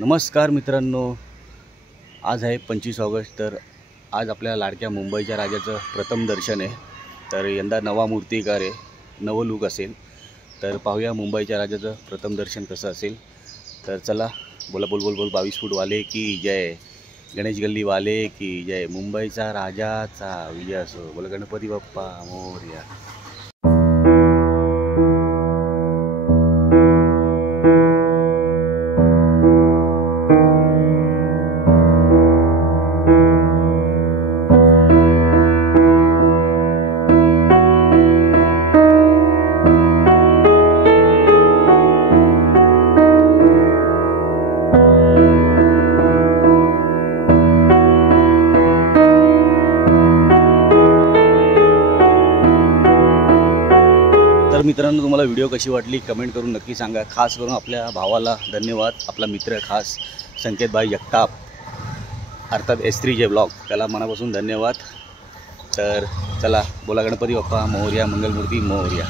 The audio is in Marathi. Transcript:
नमस्कार मित्रांनो, आज आहे 25 ऑगस्ट। तर आज आपल्या लाडक्या मुंबईच्या राजाचं प्रथम दर्शन आहे। तर यंदा नवा मूर्तिकार आहे, नवं लूक असेल। तर पाहूया मुंबईच्या राजाचं प्रथम दर्शन कसं असेल। तर चला, बोला बोल बोल बोल 22 फूट वाले की जय, गणेश गल्ली वाले की जय, मुंबईचा राजाचा विजय असो, बोला गणपती बाप्पा मोरया। तर मित्रांनो, तुम्हाला व्हिडिओ कशी वाटली कमेंट करून नक्की सांगा। खास करून आपल्या भावाला धन्यवाद, आपला मित्र खास संकेतभाई जगताप अर्थात S3J ब्लॉग, त्याला मनापासून धन्यवाद। तर चला, बोला गणपती बाप्पा मोरया, मंगलमूर्ती मोरया।